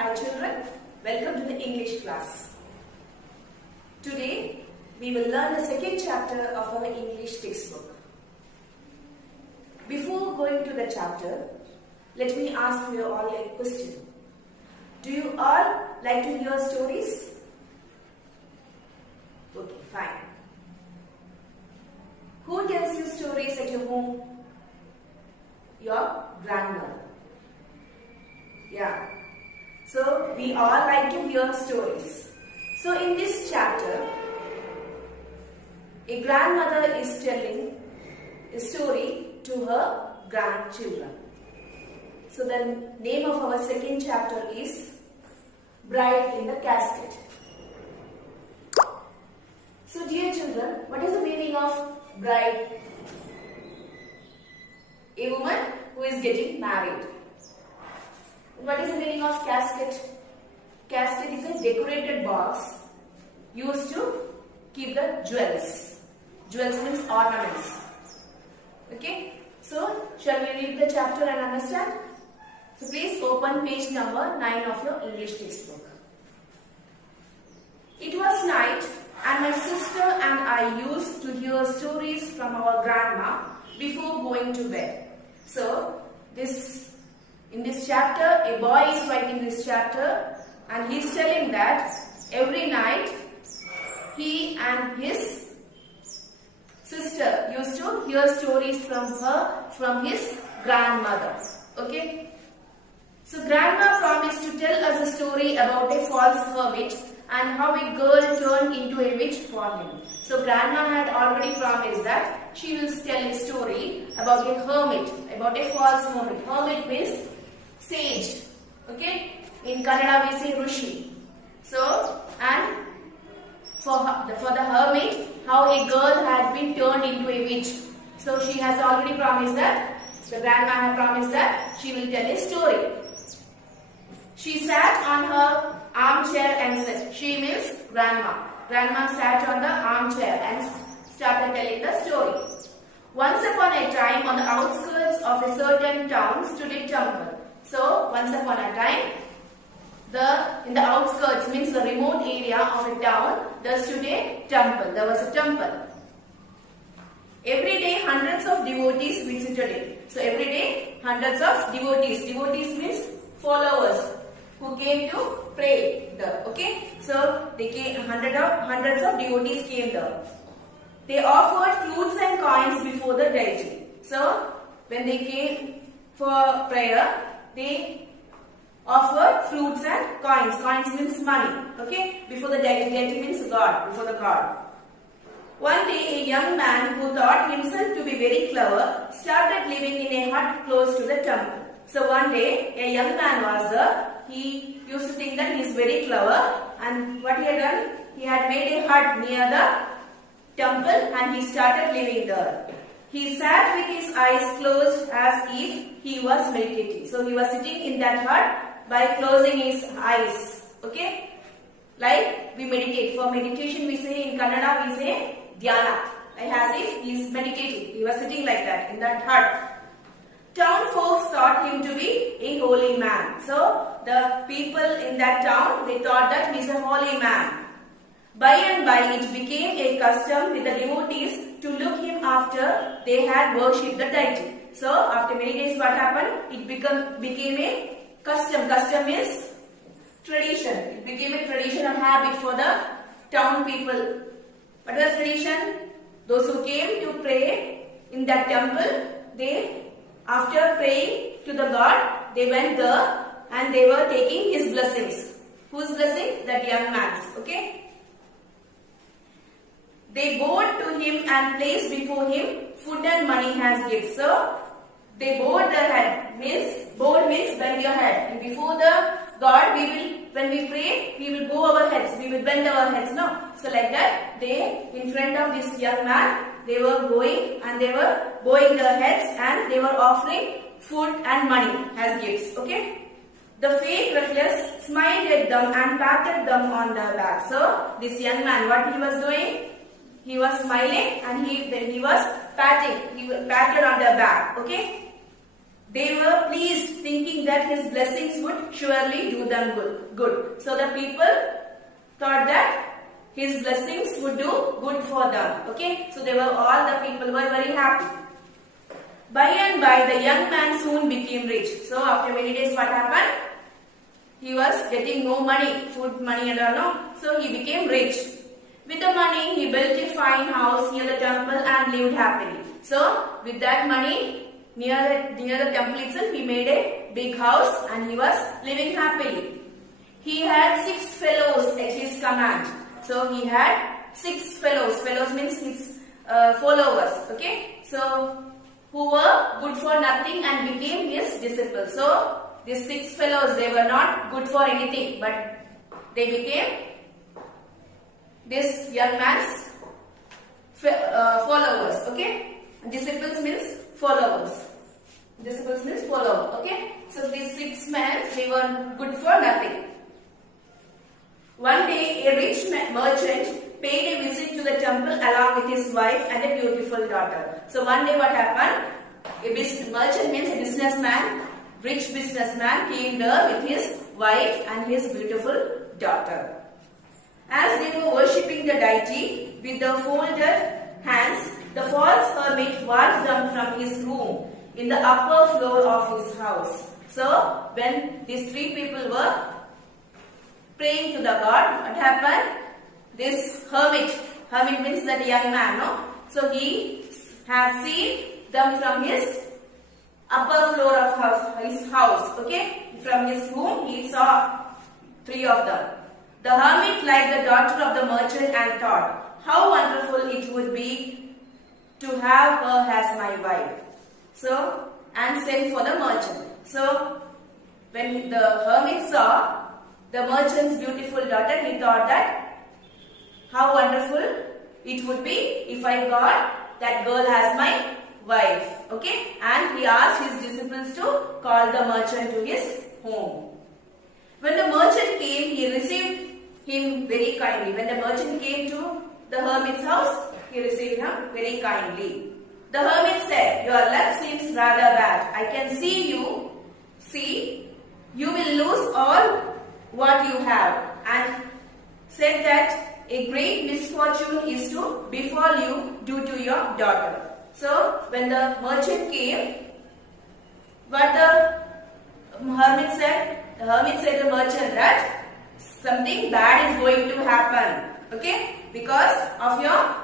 Hi children, welcome to the English class. Today we will learn the second chapter of our English textbook. Before going to the chapter, let me ask you all a question. Do you all like to hear stories? Okay, fine. Who tells you stories at your home? Your grandmother. Yeah. So, we all like to hear stories. So, in this chapter, a grandmother is telling a story to her grandchildren. So, the name of our second chapter is Bride in the Casket. So, dear children, what is the meaning of bride? A woman who is getting married. What is the meaning of casket? Casket is a decorated box used to keep the jewels. Jewels means ornaments. Okay. So, shall we read the chapter and understand? So, please open page number 9 of your English textbook. It was night and my sister and I used to hear stories from our grandma before going to bed. So, in this chapter, a boy is writing this chapter and he is telling that every night he and his sister used to hear stories from his grandmother. Okay. So grandma promised to tell us a story about a false hermit and how a girl turned into a witch for him. So grandma had already promised that she will tell a story about a hermit, about a false hermit. Hermit means sage. Okay. In Kannada we say Rishi. So, and for the hermit, how a girl had been turned into a witch. So she has already promised that, the grandma had promised that she will tell a story. She sat on her armchair and said, she means grandma. Grandma sat on the armchair and started telling the story. Once upon a time, on the outskirts of a certain town stood a temple. So, once upon a time, in the outskirts means the remote area of a town, there stood a temple. There was a temple. Every day, hundreds of devotees visited it. So, every day, hundreds of devotees. Devotees means followers who came to pray there. Okay. So, they came, hundreds of devotees came there. They offered fruits and coins before the deity. So, when they came for prayer, they offered fruits and coins. Coins means money. Okay. Before the deity. Deity means God. Before the God. One day a young man who thought himself to be very clever started living in a hut close to the temple. So one day a young man was there. He used to think that he is very clever, and what he had done? He had made a hut near the temple and he started living there. He sat with his eyes closed as if he was meditating. So he was sitting in that hut by closing his eyes. Okay? Like we meditate. For meditation we say, in Kannada we say dhyana. Like as if he is meditating. He was sitting like that in that hut. Town folks thought him to be a holy man. So the people in that town, they thought that he is a holy man. By and by it became a custom with the devotees to look him after they had worshipped the deity. So after many days what happened? It became a custom. Custom is tradition. It became a tradition or habit for the town people. What was tradition? Those who came to pray in that temple, after praying to the God, they went there and they were taking his blessings. Whose blessing? That young man's. Okay. They bowed to him and placed before him food and money as gifts. So, they bowed their head. Bowed means bend your head. And before the God, when we pray, we will bow our heads. We will bend our heads. No. So, like that, in front of this young man, they were going and they were bowing their heads and they were offering food and money as gifts. Okay. The fake reckless smiled at them and patted them on their back. So, this young man, what he was doing? He was smiling and he was patting. He was patted on their back. Okay. They were pleased, thinking that his blessings would surely do them good. So the people thought that his blessings would do good for them. Okay, so all the people were very happy. By and by, the young man soon became rich. So after many days, what happened? He was getting no money, food money and all, no? So he became rich. With the money, he built a fine house near the temple and lived happily. So with that money, near the temple itself, he made a big house and he was living happily. He had 6 fellows at his command. So he had 6 fellows. Fellows means his followers. Okay. So who were good for nothing and became his disciples. So these 6 fellows, they were not good for anything, but they became this young man's followers. Okay. Disciples means followers. Disciples means follower. Okay. So these 6 men, they were good for nothing. One day, a rich merchant paid a visit to the temple along with his wife and a beautiful daughter. So one day what happened? A merchant means a businessman, rich businessman came there with his wife and his beautiful daughter. As they were worshipping the deity with the folded hands, the false hermit watched them from his room in the upper floor of his house. So when these 3 people were praying to the God, what happened? This hermit means that young man, no? So he had seen them from his upper floor of his house, okay? From his room, he saw 3 of them. The hermit liked the daughter of the merchant and thought, how wonderful it would be to have her as my wife. So, and sent for the merchant. So, when the hermit saw the merchant's beautiful daughter, he thought that how wonderful it would be if I got that girl as my wife. Okay, and he asked his disciples to call the merchant to his home. When the merchant came, he received him very kindly. When the merchant came to the hermit's house, he received him very kindly. The hermit said, your luck seems rather bad. I can see you will lose all what you have, and said that a great misfortune is to befall you due to your daughter. So when the merchant came, what the hermit said? The hermit said to the merchant that something bad is going to happen. Okay? Because of your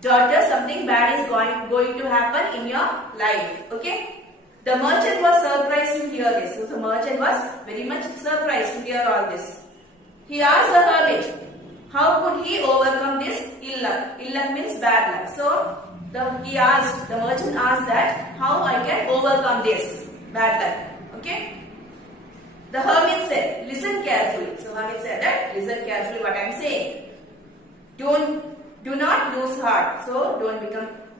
daughter, something bad is going to happen in your life. Okay? The merchant was surprised to hear this. So the merchant was very much surprised to hear all this. He asked the hermit, how could he overcome this ill luck? Ill luck means bad luck. So the merchant asked that how I can overcome this bad luck. Okay? The hermit said, listen carefully. So hermit said that, listen carefully what I am saying. Do not lose heart. So don't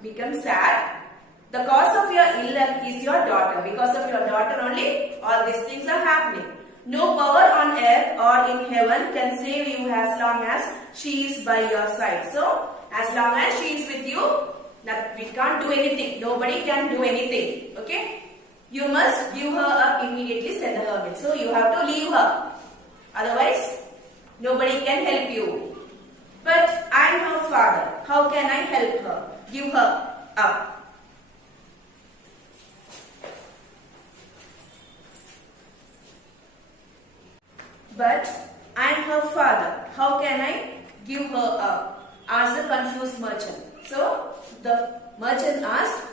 become sad. The cause of your ill luck is your daughter. Because of your daughter only all these things are happening. No power on earth or in heaven can save you as long as she is by your side. So as long as she is with you, we can't do anything. Nobody can do anything. Okay? You must give her up immediately, said the hermit. So you have to leave her. Otherwise, nobody can help you. But I am her father. How can I help her? Give her up. But I am her father. How can I give her up? Asked the confused merchant. So the merchant asked,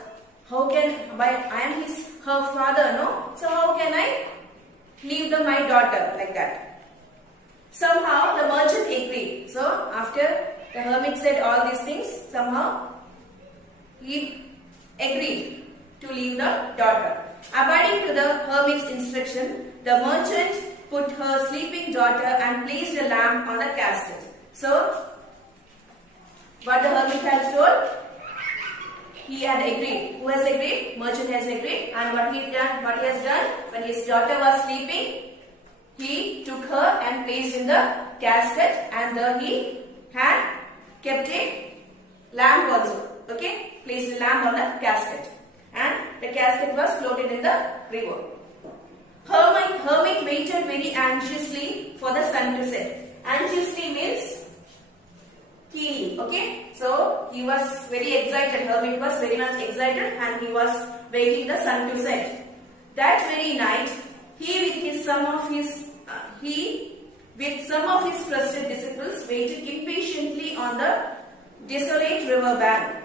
how can I am her father, no? So how can I leave my daughter like that? Somehow the merchant agreed. So after the hermit said all these things, somehow he agreed to leave the daughter. Abiding to the hermit's instruction, the merchant put her sleeping daughter and placed a lamp on the casket. So what the hermit has told, he had agreed. Who has agreed? Merchant has agreed. And what he has done, when his daughter was sleeping, he took her and placed in the casket, and he had kept a lamp also. Okay, placed a lamp on the casket. And the casket was floated in the river. Hermit waited very anxiously for the sun to set. Anxiously means keenly. Okay, so he was very excited. Hermit was very much excited and he was waiting the sun to set. That very night, he with some of his trusted disciples waited impatiently on the desolate river bank.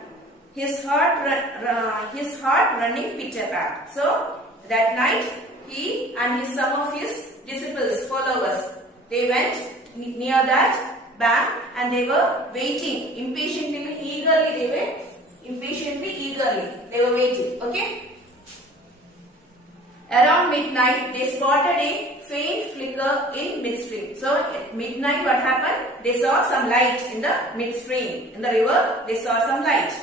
His heart running pit-a-pat. So that night, he and some of his disciples, followers, they went near that bank and they were waiting impatiently, eagerly. They were waiting. Okay. Around midnight, they spotted a faint flicker in midstream. So at midnight, what happened? They saw some light in the midstream. In the river, they saw some light.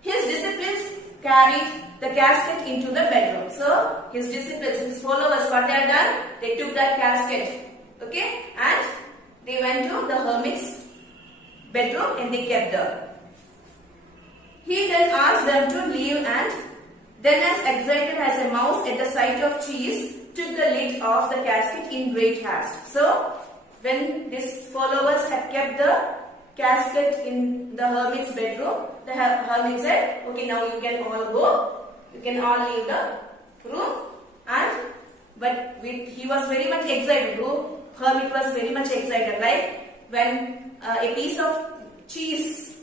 His disciples carried the casket into the bedroom. So his disciples, his followers, what they had done? They took that casket, okay, and they went to the hermit's bedroom and they kept there. He then asked them to leave and then, as excited as a mouse at the sight of cheese, took the lid off the casket in great haste. So when these followers had kept the casket in the hermit's bedroom, the hermit said, okay, now you can all go, you can all leave the room. He was very much excited. Hermit was very much excited, like when a piece of cheese,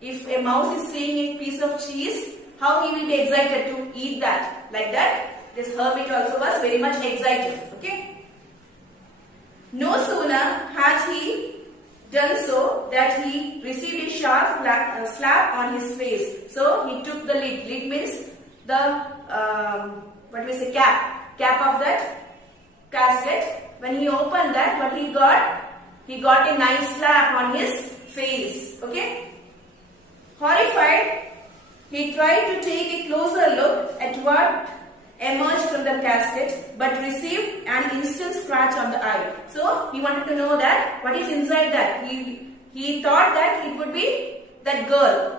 if a mouse is seeing a piece of cheese, how he will be excited to eat that. Like that, this hermit also was very much excited. Okay. No sooner had he done so that he received a sharp slap on his face. So he took the lid. Lid means the cap of that casket. When he opened that, what he got? He got a nice slap on his face. Okay. Horrified, he tried to take a closer look at what emerged from the casket, but received an instant scratch on the eye. So he wanted to know that what is inside that. He thought that it would be that girl,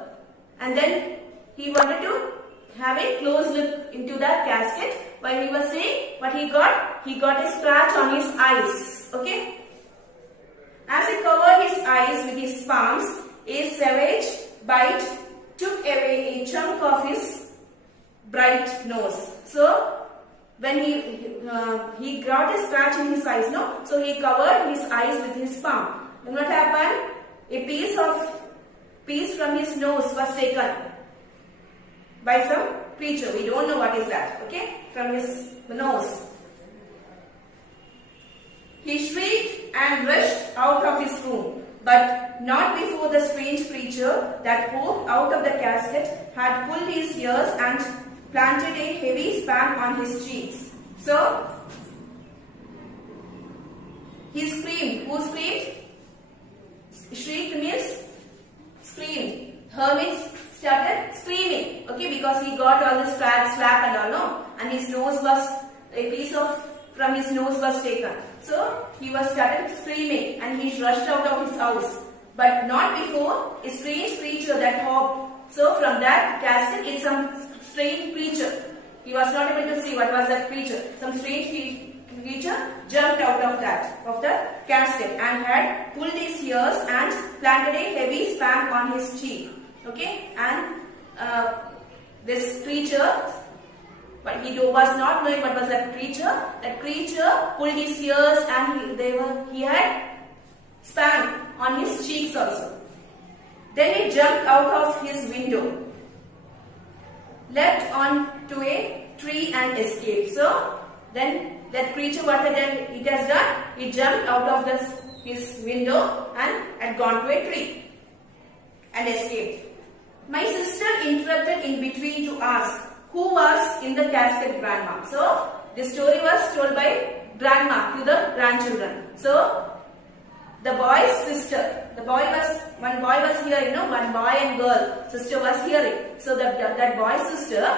and then he wanted to have a close look into that casket. While he was saying what he got a scratch on his eyes. Okay. As he covered his eyes with his palms, a savage bite took away a chunk of his bright nose. So when he got a scratch in his eyes, no? So he covered his eyes with his palm. Then what happened? A piece from his nose was taken by some creature. We don't know what is that. Okay, from his nose. He shrieked and rushed out of his room, but not before the strange creature that poked out of the casket had pulled his ears and planted a heavy span on his cheeks. So he screamed. Who screamed? Shrieked means screamed. Hermit started screaming. Okay, because he got all this slap and all, no? And his nose was, a piece from his nose was taken. So he was started screaming and he rushed out of his house. But not before a strange creature that hopped. So from that casket, it's some strange creature. He was not able to see what was that creature. Some strange creature jumped out of the casket and had pulled his ears and planted a heavy span on his cheek. Okay, and this creature, but he was not knowing what was that creature. That creature pulled his ears and he had span on his cheeks also. Then he jumped out of his window, leapt onto a tree and escaped. So then that creature, what it has done, he jumped out of his window and had gone to a tree and escaped. My sister interrupted in between to ask who was in the casket, grandma. So this story was told by grandma to the grandchildren. So the boy's sister, one boy was hearing, one boy and girl, sister was hearing. So that boy's sister,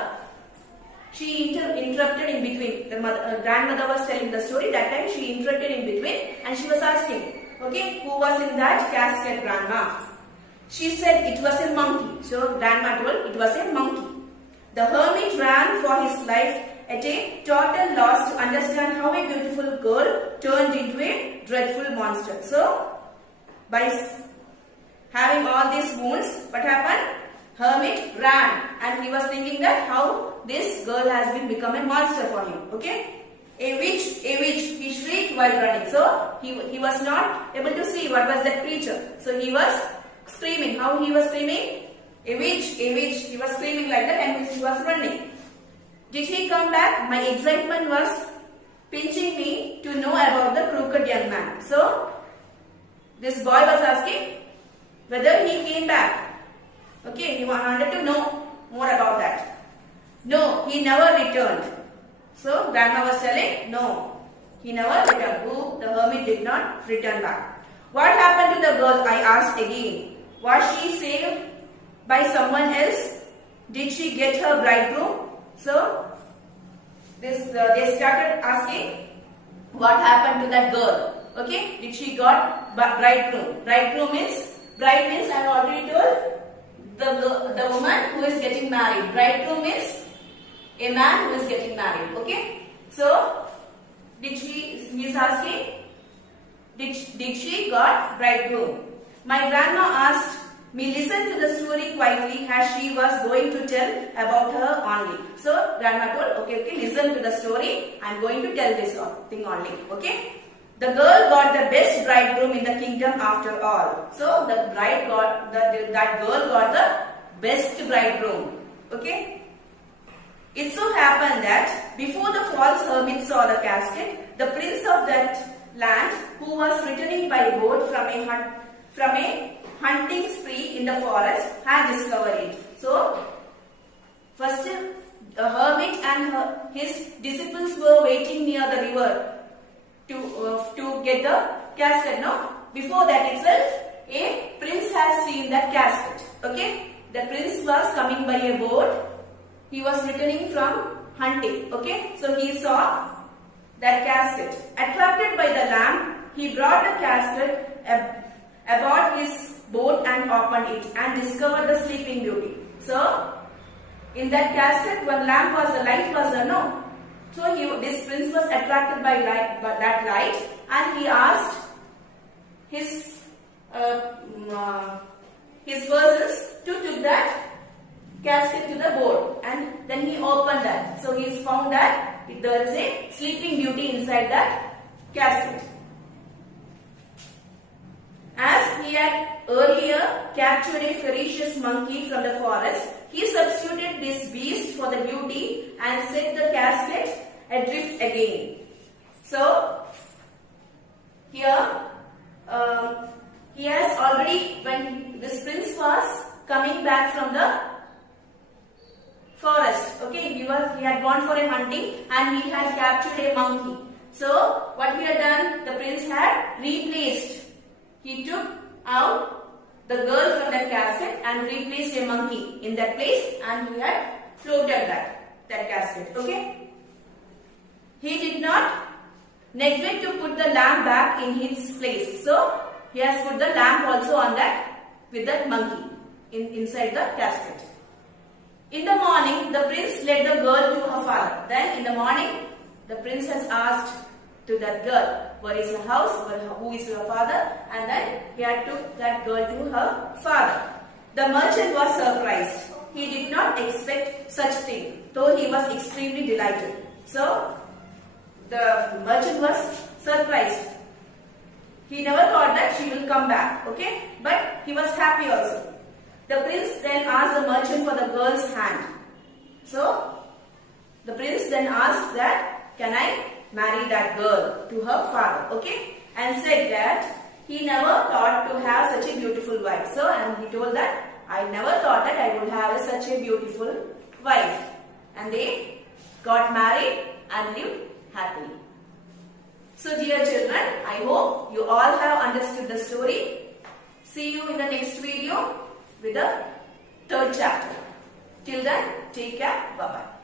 she interrupted in between. The grandmother was telling the story. That time she interrupted in between and she was asking, okay, who was in that casket, grandma? She said it was a monkey. So grandma told it was a monkey. The hermit ran for his life at a total loss to understand how a beautiful girl turned into a dreadful monster. So, by having all these wounds, what happened? Hermit ran and he was thinking that how this girl has become a monster for him. Okay? A witch, he shrieked while running. So, he was not able to see what was that creature. So, he was screaming. How he was screaming? A witch, he was screaming like that and he was running. Did he come back? My excitement was pinching me to know about the crooked young man. So, this boy was asking whether he came back. Okay, he wanted to know more about that. No, he never returned. So, grandma was telling, no, he never returned. Who? The hermit did not return back. What happened to the girl? I asked again. Was she saved by someone else? Did she get her bridegroom? So, they started asking what happened to that girl. Okay, did she got bridegroom? Bridegroom means, bride means I have already told, the woman who is getting married. Bridegroom means a man who is getting married. Okay, so he is asking, did she got bridegroom? My grandma asked me listen to the story quietly as she was going to tell about her only. So grandma told, okay, listen to the story. I am going to tell this thing only. Okay. The girl got the best bridegroom in the kingdom after all. So the bride got that girl got the best bridegroom. Okay. It so happened that before the false hermit saw the casket, the prince of that land, who was returning by boat from a hunting spree in the forest, had discovered it. So, first the hermit and his disciples were waiting near the river to get the casket. No, before that itself, a prince has seen that casket. Okay, the prince was coming by a boat. He was returning from hunting. Okay, so he saw that casket. Attracted by the lamp, he brought the casket aboard his boat and opened it and discovered the sleeping beauty. So, in that casket, one lamp was the light was the no. So this prince was attracted by that light, and he asked his persons to took that casket to the boat, and then he opened that. So he found that there is a sleeping beauty inside that casket. As he had earlier captured a ferocious monkey from the forest, he substituted this beast for the beauty and set the casket adrift again. So, here he has already, when this prince was coming back from the forest, okay, he had gone for a hunting and he had captured a monkey. So, what he had done, the prince had replaced. He took out the girl from that casket and replaced a monkey in that place, and he had floated that casket. Okay. He did not neglect to put the lamp back in its place. So he has put the lamp also on that with that monkey inside the casket. In the morning, the prince led the girl to her father. Then in the morning, the prince has asked to that girl, where is your house, who is your father, and then he had took that girl to her father. The merchant was surprised. He did not expect such thing, though he was extremely delighted. So, the merchant was surprised. He never thought that she will come back, okay? But he was happy also. The prince then asked the merchant for the girl's hand. So, the prince then asked that, can I marry that girl to her father, okay? And said that he never thought to have such a beautiful wife. So, and he told that, I never thought that I would have such a beautiful wife. And they got married and lived happily. So, dear children, I hope you all have understood the story. See you in the next video with the third chapter. Till then, take care. Bye-bye.